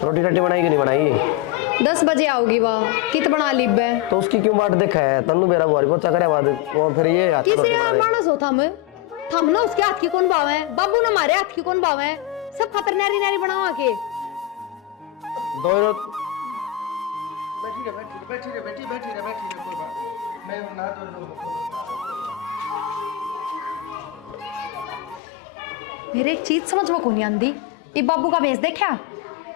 रोटी रट्टी बनाई कि नहीं बनाई? 10 बजे आओगी वह, कित बना लीब है तो उसकी क्यों बाट देखा है? तन्नू मेरा बुआरी पोचा करे बाद वो फिर ये हाथ किसी रोटी यार बना मानस हो थम ना उसके हाथ की कौन बाव है, बाबू ना हमारे हाथ की कौन बाव है, सब खतर नारी नारी बनावा के दो बैठी रहे कोई बात मैं ना तो मेरे एक चीज समझ में कोनी आंदी। ई बाबू का भेस देखा,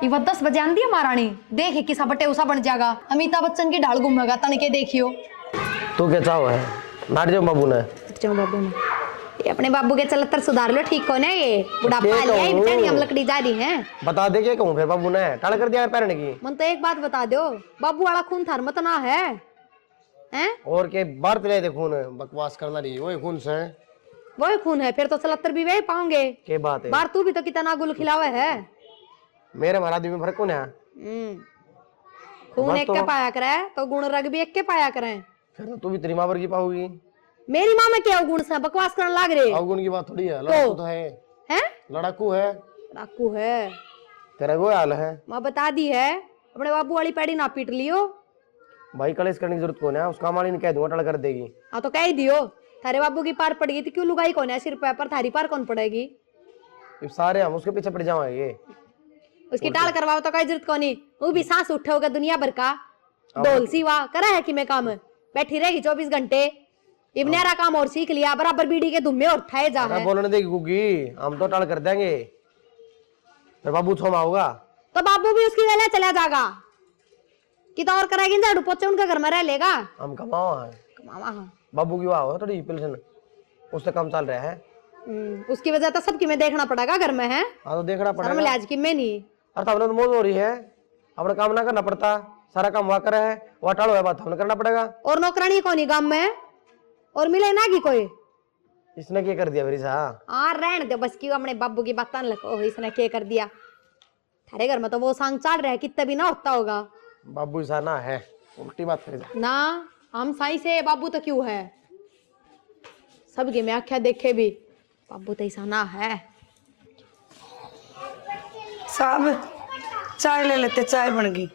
ई वो 10 बजे आंदी है महारानी, देखे किसा बटे उसा बन जाएगा, अमिताभ बच्चन की ढाल घूमेगा तनके देखियो। तू क्या चाहो है नाट जाओ बाबू ने बाबू ने ये अपने बाबू के चलतर सुधार लो, ठीक हो ना, ये बुढ़ापा आ लिया है, बेचारी हम लकड़ी जा रही है। बता दे क्या कहूँ फिर बाबू ने टाल कर दिया पैरने की। मन तो एक बात बता दो, बाबू वाला खून थार मत ना है हैं? और के बार पिलाए दे खून, बकवास करना रही वही खून से वही खून है, फिर तो 77 भी वही पाओगे। के बात है बार तू भी तो कितना गुल खिलावे है। मेरे महाराज आदमी में फर्क कौन है? खून एक के पाया करे तो गुण रग भी एक के पाया करे। फिर तो तू भी तेरी माँ वर्गी पाओगी। मेरी माँ में क्या गुण से बकवास करने लाग रहे? अवगुण की बात थोड़ी है, लड़ाकू तो है। हैं? लड़ाकू है, लड़ाकू है, तेरा वो हाल है। माँ बता दी है, अपने बाबू वाली पैड़ी ना पीट लियो भाई, कलेश करने की जरूरत कौन है? उसका माली ने कह दूंगा टल कर देगी। हाँ तो कह ही दियो, थारे बाबू की पार पड़ेगी तो क्यों लुगाई कौन है सिर पर थारी पार कौन पड़ेगी? सारे हम उसके पीछे पड़ जाएंगे। उसकी टाल करवाओ तो कोई जरूरत कोनी, वो भी सांस उठोगे दुनिया भर का डोल सी वाह करा है कि मैं काम बैठी रहेगी 24 घंटे। इब्नेरा काम और सीख लिया, बराबर बीड़ी के धुम्मे और ठाए जा है। बोलने देगी गुगी, हम तो टाल कर देंगे, फिर बाबू छोमा होगा तो बाबू भी उसकी गले चला जाएगा कि तो और करेगी झाड़ू पोछे उनके घर में रह लेगा। हम कमाओ है कमावा हाँ। बाबू की वाह थोड़ी पेंशन उससे काम चल रहा है। उसकी वजह तो सबकी में देखना पड़ेगा घर में है। हाँ तो देखना पड़ेगा, शर्म लिहाज की में नहीं। और तब तो मौज हो रही है, अपना काम ना करना पड़ता, सारा काम वहाँ करे है, वहाँ टालो है बात हमने करना पड़ेगा। और नौकरानी कौन ही गांव में और मिले ना की कोई? इसने क्या कर दिया मेरी सा? हाँ रहने दो बस, क्यों अपने बाबू की बात लगो इसने क्या कर दिया। थारे घर में तो वो सांग चल रहा है, कितना भी ना होता होगा। बाबू ऐसा ना है, उल्टी बात करेगा ना हम साई से बाबू तो क्यों है, सबके में आख्या देखे भी बाबू तो ऐसा ना है। साहब चाय ले लेते, चाय बन गई।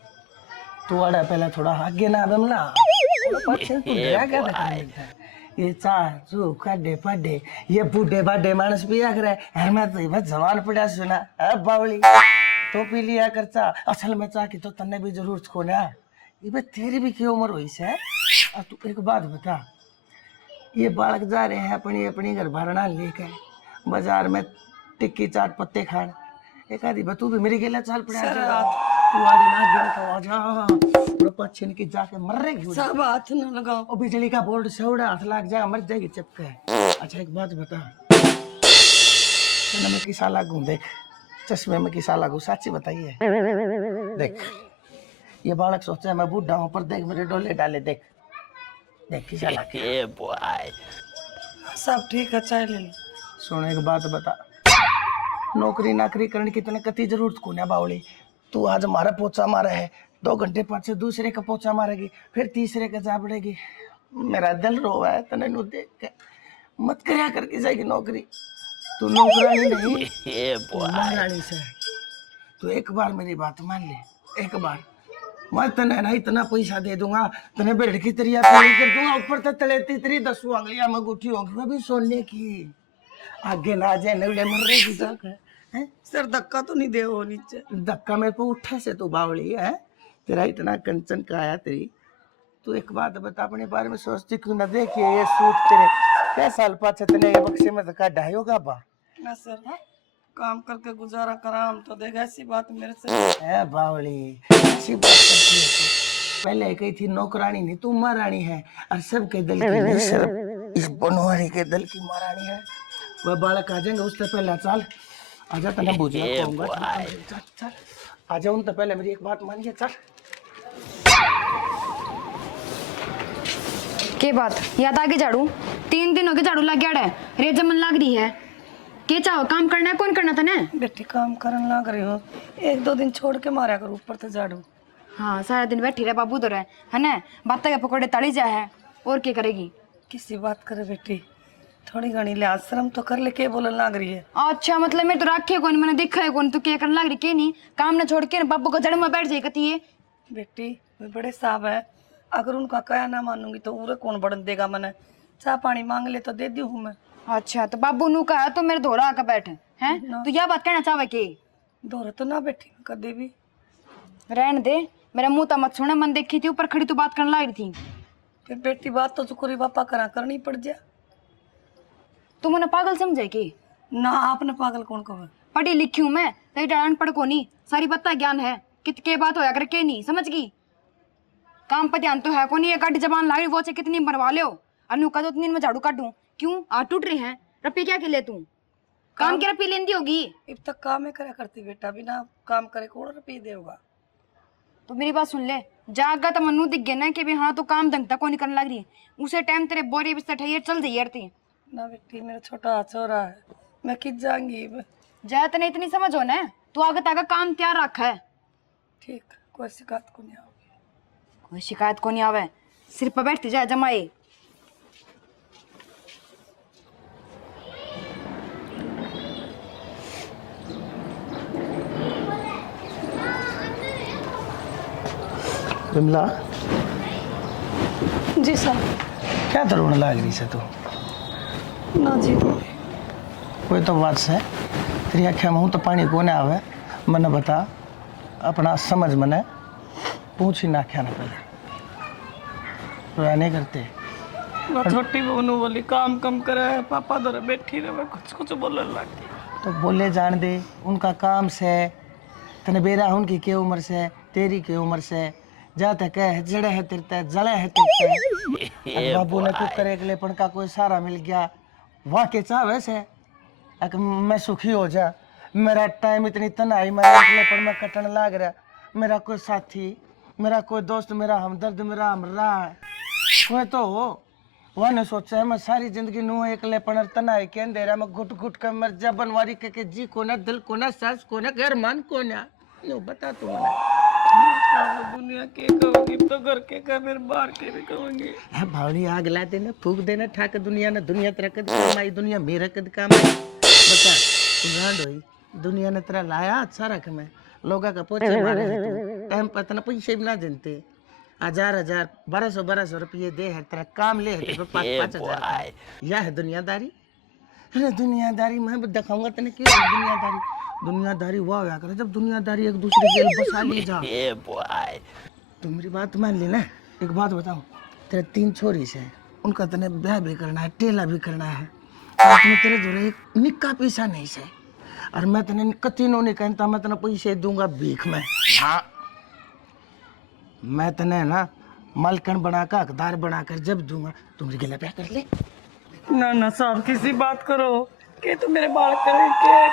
तू आड़ा पहले थोड़ा आगे ना बमला पछन तू क्या करता है? ये चाय जो काडे पाडे ये बूढ़े बाडे मानस पिया करे है, मैं तो बस जवान पड़ा सुना है बावली तो पी लिया कर चा। असल में चा की तो तन्ने भी जरूरत को ना, ये बे तेरी भी क्या उम्र हुई से? और तू एक बात बता, ये बालक जा रहे हैं अपनी अपनी घर भरना लेकर बाजार में टिक्की चाट पत्ते खान, एक आधी बतू भी मेरी गेला चाल पड़ा तू आगे ना गिन तो आ जा पछिन की जाके मर रही सब हाथ न लगाओ, और बिजली का बोर्ड से उड़ा हाथ लग जाएगा मर जाएगी चपके। अच्छा एक बात बता, मैं किसा लागू देख, चश्मे में किसा लागू साची बताइए। देख ये बालक सोचा मैं बूढ़ा हूँ पर देख मेरे डोले डाले, देख देख किसा लागू। सब ठीक है, चाय ले लो। सुन एक बात बता, नौकरी नाकरी करने की तने कती जरूरत को ना बावली। तू आज हमारा पोचा मारा है, 2 घंटे पाछे दूसरे का पोचा मारेगी, फिर तीसरे का जा पड़ेगी। मेरा दिल रोवा है तने नु देख के, मत करया करके जाएगी नौकरी। तू नौकरानी नहीं तू महारानी से। तू एक बार मेरी बात मान ले, एक बार मैं तने ना इतना पैसा दे दूंगा, तने बेड़ की तरिया पूरी कर दूंगा, ऊपर तक तले तेरी 10 उंगलियां में गुठी होगी वो भी सोने की। आगे ना जाए नवले मर रही जाकर हैं। सर धक्का तो नहीं दे वो नीचे? धक्का मेरे को उठे से तू बावली है, तेरा इतना कंचन का आया तेरी। तू एक बात बता, अपने बारे में सोचती क्यों ना? देखिए ये सूट तेरे क्या साल पाछे तने ये बक्से में धक्का ढाई होगा बा ना सर है? काम करके गुजारा करा हम तो देगा, ऐसी बात मेरे से है बावली, ऐसी बात करती है तू। पहले कही थी नौकरानी नहीं तू महारानी है, और सबके दिल की नहीं सिर्फ इस बनवारी के दिल की महारानी है। वह बालक आ जाएंगे उससे पहले चल आजा, तने बुझिया कहूंगा। चल चल आजा, उन तो पहले मेरी एक बात मानिए। चल के बात याद आगे झाड़ू 3 दिन हो गए झाड़ू लग गया है, रेत जमन लग रही है। के चाहो काम करना है, कौन करना था ने? बेटी काम करन लग रही हो, 1-2 दिन छोड़ के मारा करो ऊपर तो झाड़ू। हाँ सारा दिन बैठी रहे बाबू तो रहे है ना, बात के पकौड़े तली जा है और क्या करेगी? किसी बात करे बेटी, थोड़ी घनी लिहाज शर्म तो कर ले, के बोलने लग रही है। अच्छा मतलब मैं तो रखे कौन, मैंने देखा है कौन, तो क्या करने लग रही के नहीं, काम ना छोड़ के बाबू को जड़ में बैठ जाए कती है। बेटी वे बड़े साहब है, अगर उनका कया ना मानूंगी तो उरे कौन बढ़न देगा। मैंने चाह पानी मांग ले तो दे दी हूँ मैं। अच्छा तो बाबू नु कहा तो मेरे धोरा आकर बैठे हैं, तो यह बात कहना चाहे के दौरे तो ना बैठी कदे भी। रहने दे, मेरा मुंह तो मत सुने, मन देखी थी ऊपर खड़ी तो बात करने लग रही थी। फिर बेटी बात तो चुकोरी बापा करा करनी पड़ जा। तुम उन्हें पागल समझे की? ना आपने पागल कौन कहा? पढ़ी लिखी हूँ मैं, तेरी अनपढ़ को नहीं, सारी बत्ता ज्ञान है, कित के बात होया कर के नहीं समझ गई। काम पर ध्यान तो है को नहीं, ये गाड़ी जबान ला रही वो से कितनी बनवा लो, अनु का 2 दिन में झाड़ू काटूं, क्यों आ टूट रहे हैं रपी क्या के ले तू, काम की रपी लेंदी होगी। अब तक काम ही करा करती बेटा, बिना काम करे कौन रुपये देगा। तो मेरी बात सुन ले, जागा तो मनु दिख गया ना कि भी हाँ तो काम ढंग तक को नहीं करने लग रही, उसे टाइम तेरे बोरे बिस्तर ठहिए चल जाइए यार। ना बेटी मेरा छोटा छोरा है, मैं किस जाऊंगी। जाए तो नहीं इतनी समझ हो ना, तू आगे तक काम तैयार रखा है। ठीक, कोई शिकायत को नहीं आओगी। कोई शिकायत को नहीं आवे, सिर पर बैठती जाए जमाए। विमला जी सर। क्या तरुण लाग रही से तू? ना जी कोई तो बात से तेरी आख्या में हूँ तो पानी को ना आवे, मने बता अपना समझ मने पूछ ही ना आख्या ना पहले रोया नहीं करते। वो छोटी बहनों वाली काम कम करे है, पापा दर बैठी रहे कुछ कुछ बोलने लगी। तो बोले जान दे, उनका काम से तने बेरा उनकी के उम्र से तेरी के उम्र से जाते कह जड़े है तिरते जले है तिरते। बाबू ने कुछ करे लेपन का कोई सारा मिल गया वाह के चाह वैसे मैं सुखी हो जा। मेरा टाइम इतनी तनाई मेरा लेपन में कटन लाग रहा, मेरा कोई साथी मेरा कोई दोस्त मेरा हमदर्द मेरा हमरा कोई तो हो। वह ने सोचा है मैं सारी जिंदगी नू एक लेपन तनाई के अंधेरा में घुट घुट कर मर जा बनवारी के जी को ना दिल को ना सांस को ना घर मान को ना बता तू दुनिया के कहूंगी तो घर के कह फिर बाहर के भी कहूंगी। भावनी आग ला देना फूक देना ठाक दुनिया ने दुनिया तेरा कद कमाई दुनिया मेरा कद कमाई बता तू गांड होई दुनिया ने तेरा लाया अच्छा रख मैं लोगा का पोचे मारे है टाइम पता ना पैसे भी ना देते 1000 1200 रुपये दे है तेरा काम ले है 5,000 यह है दुनियादारी। अरे दुनियादारी मैं दिखाऊंगा तेने क्यों दुनियादारी वाह होया करे जब दुनियादारी एक दूसरे के बसा ले जा। तो मेरी बात मान ली ना। एक बात बताऊं, तेरे 3 छोरी से उनका तने ब्याह भी करना है टेला भी करना है और तुम्हें तेरे जोरे एक निक्का पैसा नहीं से और मैं तने कतीनो नहीं कहता मैं तने पैसे दूंगा भीख में। हाँ मैं तने ना मालकन बनाकर हकदार बनाकर जब दूंगा तुम मेरे गिला ब्याह कर ले। ना साहब किसी बात करो के तो मेरे बाल करे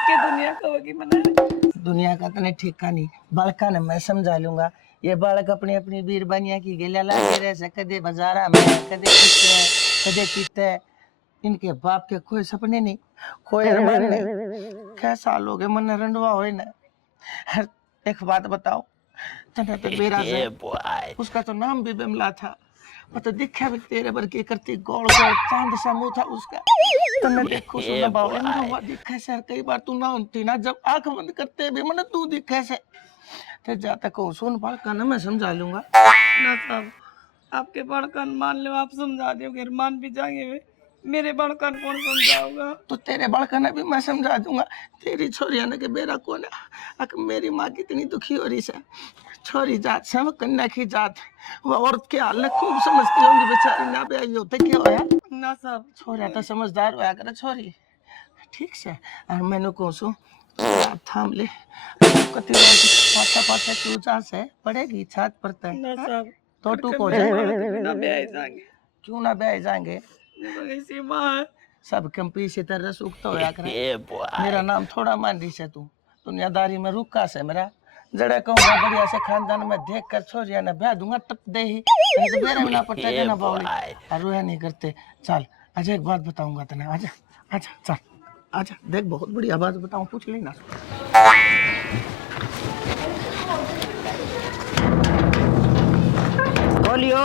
के दुनिया कहोगी मना दुनिया का तने ठेका नहीं बालका ने मैं समझा लूंगा। ये बालक अपनी अपनी बीरबानिया की गेला लागे रहे से कदे बाजारा में कदे किते इनके बाप के कोई सपने नहीं कोई अरमान नहीं। कैसा लोग है मन रंडवा हो ना। एक बात बताओ तने तो मेरा से उसका तो नाम भी बिमला था वो तो दिखा भी तेरे पर के करती गोल गोल चांद सा मुंह था उसका। तने देखो सुना बावले में हुआ दिखा सर कई बार तू ना होती ना जब आंख बंद करते भी मन तू दिखा से ते जाता को सुन बाल का ना मैं समझा लूंगा। ना साहब आपके बड़कन मान लो आप समझा दोगे मान भी जाएंगे वे मेरे बड़कन कौन समझाऊंगा। तो तेरे बड़कन भी मैं समझा दूंगा। तेरी छोरिया ने के बेरा कौन है मेरी माँ कितनी दुखी हो रही है। छोरी जात से कन्या की जात वो औरत के हाल खूब समझती होंगी बेचारी ना भी आई होते क्या होया ना साहब छोरिया तो समझदार होया करे छोरी ठीक से और मैंने कहो सु थाम ले कति पाछा क्यों जा से पड़ेगी छात पर तय ना साहब तो तू को जाए ना ब्याह जाएंगे क्यों ना ब्याह जाएंगे ऐसी माँ है सब कंपी से तरह सूखता होया करे। मेरा नाम थोड़ा मान रही से तू दुनियादारी में रुका से मेरा जड़े कहूँगा बढ़िया से खानदान में देख कर छोरिया ने ब्याह दूंगा टप दे ही तो बेरे में ना पड़ता है ना बावली और रोया नहीं करते। चल अच्छा एक बात बताऊंगा तने आजा आजा चल आजा देख बहुत बढ़िया बात बताऊं पूछ लेना। बोलियो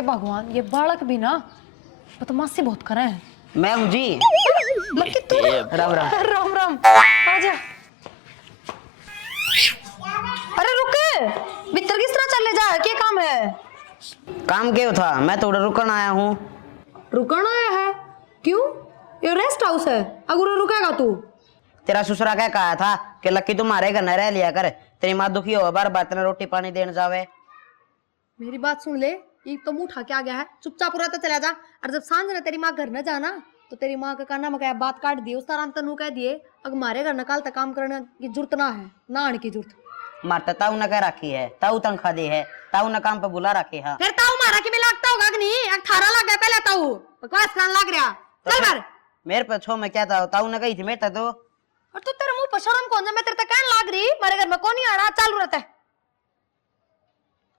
हे भगवान, ये बालक भी ना बदमाशी बहुत करे हैं। मैं हूँ जी। लकी तू? राम राम। राम राम, आजा। अरे रुक, भीतर किस तरह चले जा, क्या काम है? काम क्यों था, मैं तो उधर रुकन आया हूँ। रुकना आया है? क्यों? ये रेस्ट हाउस है, अगर रुकेगा तू? तेरा ससुरा क्या कहा था कि लक्की तुम्हारे घर न रह लिया कर, तेरी माँ दुखी हो बार बार तेने रोटी पानी देने जावे। मेरी बात सुन ले, ये तो मुंह उठा के आ गया है, चुपचाप रहता चला जा। और जब सांझ ने तेरी माँ घर न जाना तो तेरी माँ का काना में बात काट दी, उस तरह तनु कह दिए अगर हमारे घर नकाल तक काम करने की जरूरत ना है, ना आने की जरूरत। माता ताऊ न कह रखी है, ताऊ तनख्वाह दी है, ताऊ न काम पे बुला रखी है। फिर ताऊ मारा कि मैं लगता होगा कि नहीं, 18 लग गया पहले ताऊ, बकवास करने लग रहा। चल बाहर। मेरे पे छो में क्या था, ताऊ ने कही थी मेरे तो। और तू तेरे मुंह पर शर्म कौन सा, मैं तेरे तक कहने लग रही मेरे घर में कौन नहीं आना, चालू रहता है।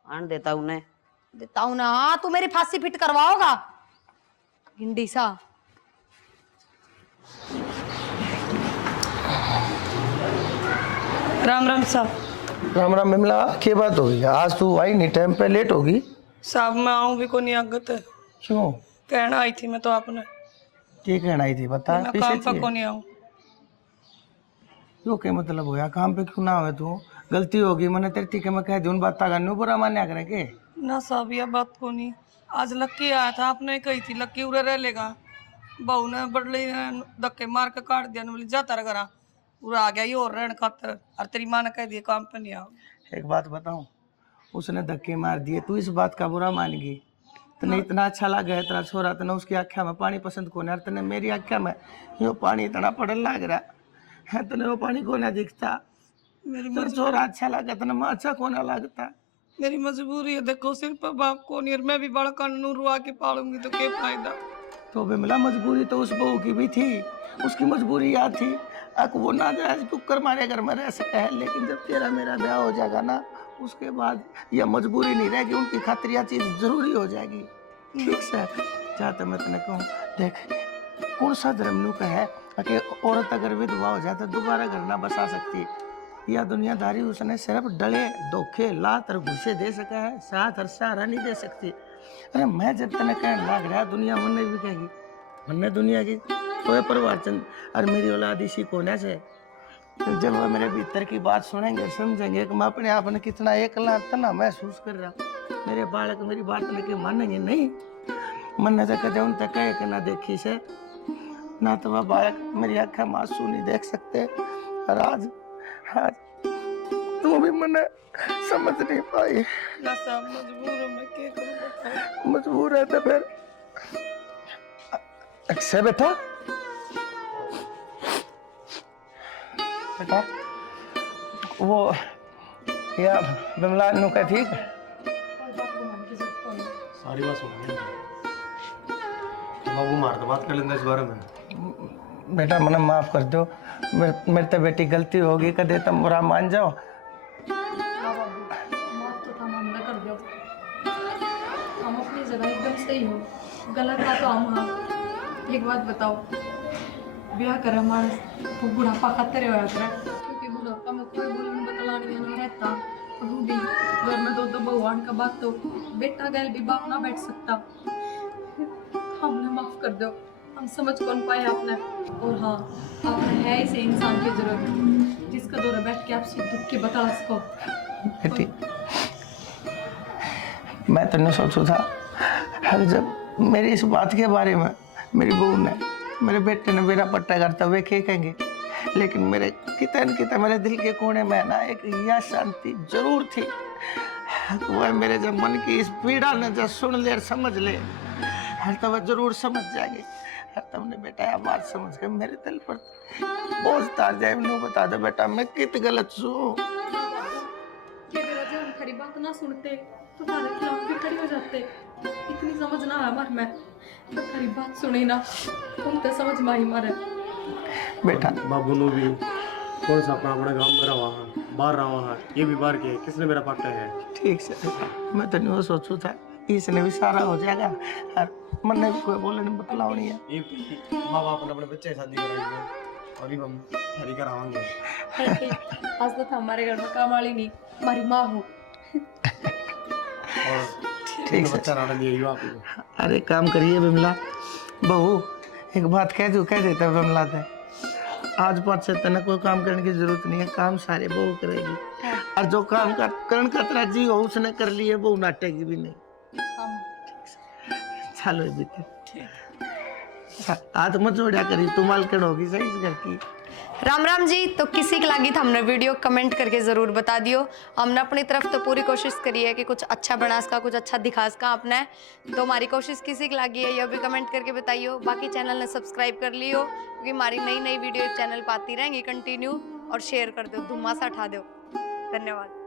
आन देता हूँ ने देता हूँ ना, तू मेरी फांसी फिट करवाओगा गिंडी सा। राम राम साहब। राम राम बिमला, क्या बात होगी? आज तू आई नहीं, टाइम पे लेट होगी। साहब मैं आऊँ भी को नहीं आगत है। क्यों? कहना आई थी मैं तो आपने, क्या कहना आई थी बता। मैं काम पर को नहीं आऊँ। यो क्या मतलब होया, काम पे क्यों ना आवे तू? गलती होगी मैंने तेरे ठीक है, मैं कह दी उन बात का न्यू बुरा मान्या करे के ना साहब यह बात को नहीं। आज लक्की आया था, आपने कही थी लक्की उरे रह लेगा, बहू ने बड़ले धक्के मार के काट दिया, बोली जाता रह करा उरा आ गया ये और रहने खातर, और तेरी माँ ने कह दिया काम पे नहीं आओ। एक बात बताऊं, उसने धक्के मार दिए, तू इस बात का बुरा मान गई? तने इतना अच्छा लगा है तेरा छोरा, तने उसकी आख्या में पानी पसंद को नहीं, तने मेरी आख्या में यो पानी इतना पड़न लग रहा है, तने वो पानी को ना दिखता। मेरी छोरा अच्छा लगा, तने माँ अच्छा को ना लगता। मेरी मजबूरी है, देखो सिर पर बाप को नहीं, और मैं भी बड़ा कानून रुआ के पालूंगी तो क्या फायदा। तो बिमला मजबूरी तो उस बहू की भी थी, उसकी मजबूरी याद थी। अक वो ना जायज कुकर मारे घर में रह सका है, लेकिन जब तेरा मेरा ब्याह हो जाएगा ना, उसके बाद यह मजबूरी नहीं रहेगी, उनकी खातिर यह चीज जरूरी हो जाएगी। ठीक से चाहते मैं तेने कहूँ, देख कौन सा धर्म नू का है कि औरत अगर विधवा हो जाए तो दोबारा घर ना बसा सकती। यह दुनियादारी उसने सिर्फ डले धोखे लात और घुसे दे सका है, साथ और सहारा नहीं दे सकती। अरे मैं जब तेने कहने लग रहा, दुनिया मन भी कहेगी, मन दुनिया की तो परिवार चंद और मेरी औलाद इसी कोने से। जब वो मेरे भीतर की बात सुनेंगे समझेंगे कि मैं अपने आप में कितना एकला तना महसूस कर रहा, मेरे बालक मेरी बात लेके मानेंगे नहीं। मन तक कदे उन तक कहे कि ना देखी से ना तो वह बालक मेरी आँखें मासूम नहीं देख सकते। और आज आज तू भी मन समझ नहीं पाई। ना साहब मजबूर हूँ मैं, क्या करूँ बताओ। मजबूर है तो फिर से बेटा बेटा वो या बिमला नु का ठीक सारी बात सुन बाबू मार तो बात कर लेंगे इस बारे में। बेटा मना माफ कर दो, मेरे तो बेटी गलती होगी, कदे तुम बुरा मान जाओ। माफ तो हम ना कर दो, हम अपनी जगह एकदम सही हो, गलत था तो हम। हाँ एक बात बताओ, ब्याह कर हमारा बुढ़ापा खातर हो जाता है, क्योंकि बुढ़ापा में कोई बोलने बतलाने ना रहता, रूढ़ी घर में दो भगवान का बात तो बेटा गैल भी बाप ना बैठ सकता। हमने माफ कर दो, हम समझ कौन पाए आपने। और हाँ आपने है ऐसे इंसान की जरूरत जिसका दौरा बैठ के आपसे दुख के बता सको। बेटी मैं तो नहीं सोचू था, हर जब मेरी इस बात के बारे में मेरी बहू ने मेरे बेटे ने मेरा पट्टा करता हुए कहेंगे, लेकिन मेरे कितने मेरे दिल के कोने में ना एक यह शांति जरूर थी। वह मेरे जब मन की इस पीड़ा ने जब सुन ले और समझ ले, हर तब जरूर समझ जाएगी। हर तुमने बेटा यह बात समझ के मेरे दिल पर बोझ तार जाए। नू बता दो बेटा मैं कित गलत छू। हम खरी बात ना सुनते तो तुम्हारे खिलाफ भी खड़ी हो जाते, इतनी समझ ना है हमारे में, तो खरी बात सुनी ना तुम तो समझ माही मारे। बेटा बाबू नो भी कौन सा अपना अपने गांव में रहा है, बाहर रहा है, ये भी बाहर के किसने मेरा पट्टा है। ठीक से मैं तो नहीं सोचू था इसने भी सारा हो जाएगा, और मन ने भी कोई बोलने नहीं बतलाओ नहीं है। ये माँ बाप ने अपने बच्चे की शादी कराई और हम हरी करावांगे। आज तो हमारे घर में काम वाली नहीं, हमारी माँ हो। और ठीक तो है। बच्चा राड़ा दिया आप अरे काम करिए बिमला बहू, एक बात कह देता है बिमला से, आज पाँच से तना कोई काम करने की जरूरत नहीं है, काम सारे बहू करेगी। और जो काम का करण खतरा जी हो उसने कर लिए, बहू नाटेगी भी नहीं। चलो बेटे, हाथ मत जोड़ा करी, तू मालकन होगी सही इस घर की। राम राम जी। तो किसी की लगी था हमने वीडियो कमेंट करके जरूर बता दियो। हमने अपनी तरफ तो पूरी कोशिश करी है कि कुछ अच्छा बना इसका, कुछ अच्छा दिखा इसका आपने। तो हमारी कोशिश किसी की लगी है यह भी कमेंट करके बताइयो। बाकी चैनल ने सब्सक्राइब कर लियो, क्योंकि हमारी नई नई वीडियो चैनल पाती रहेंगी कंटिन्यू। और शेयर कर दो, धुम्मासा उठा दो। धन्यवाद।